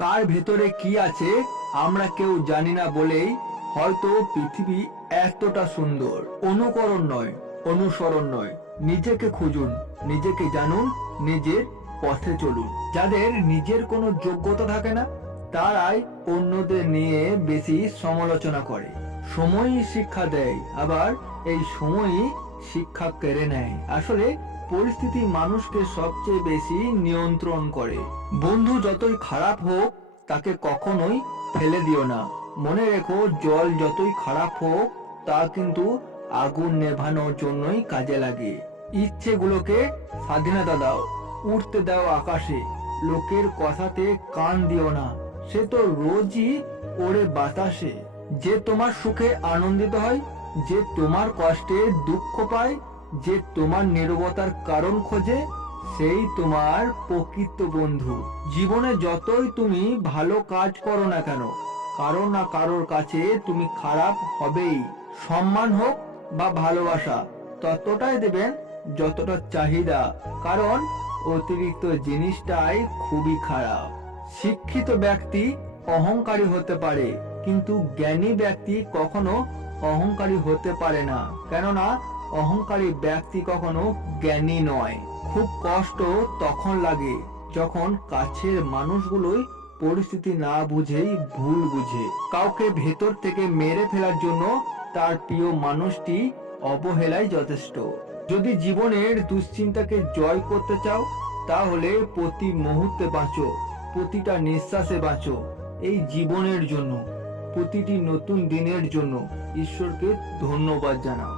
কার ভেতরে কি আছে আমরা কেউ জানি না বলেই হয়তো পৃথিবী এতটা সুন্দর। অনুকরণ নয়, অনুসরণ নয়, নিজেকে খুঁজুন, নিজেকে জানুন, নিজের পথে চলুন। যাদের নিজের কোনো যোগ্যতা থাকে না তারাই অন্যদের নিয়ে বেশি সমালোচনা করে। সময়ই শিক্ষা দেয়, আবার এই সময়ই শিক্ষা কেড়ে নেয়। আসলে পরিস্থিতি মানুষকে সবচেয়ে বেশি নিয়ন্ত্রণ করে। বন্ধু যতই খারাপ হোক তাকে কখনোই ফেলে দিও না। মনে রেখো, জল যতই খারাপ হোক তা কিন্তু আগুন নেভানোর জন্যই কাজে লাগে। ইচ্ছেগুলোকে স্বাধীনতা দাও, উঠতে দাও আকাশে। লোকের কথাতে কান দিও না, সে তো রোজই ওড়ে বাতাসে। যে তোমার সুখে আনন্দিত হয়, যে তোমার কষ্টে দুঃখ পায়, যে তোমার নীরবতার কারণ খোঁজে, সেই তোমার প্রকৃত বন্ধু। জীবনে যতই তুমি ভালো কাজ করো না কেন, কারো না কারোর কাছে তুমি খারাপ হবেই। সম্মান হোক বা ভালোবাসা ততটাই দেবেন যতটা চাহিদা, কারণ অতিরিক্ত জিনিসটাই খুবই খারাপ। শিক্ষিত ব্যক্তি অহংকারী হতে পারে, কিন্তু জ্ঞানী ব্যক্তি কখনো অহংকারী হতে পারে না, কেননা অহংকারী ব্যক্তি কখনো জ্ঞানী নয়। খুব কষ্ট তখন লাগে যখন কাছের মানুষগুলোই পরিস্থিতি না বুঝেই ভুল বুঝে। কাউকে ভেতর থেকে মেরে ফেলার জন্য তার প্রিয় মানুষটি অবহেলাই যথেষ্ট। যদি জীবনের দুশ্চিন্তাকে জয় করতে চাও তাহলে প্রতি মুহূর্তে বাঁচো, প্রতিটা নিঃশ্বাসে বাঁচো। এই জীবনের জন্য, প্রতিটি নতুন দিনের জন্য ঈশ্বরকে ধন্যবাদ জানাও।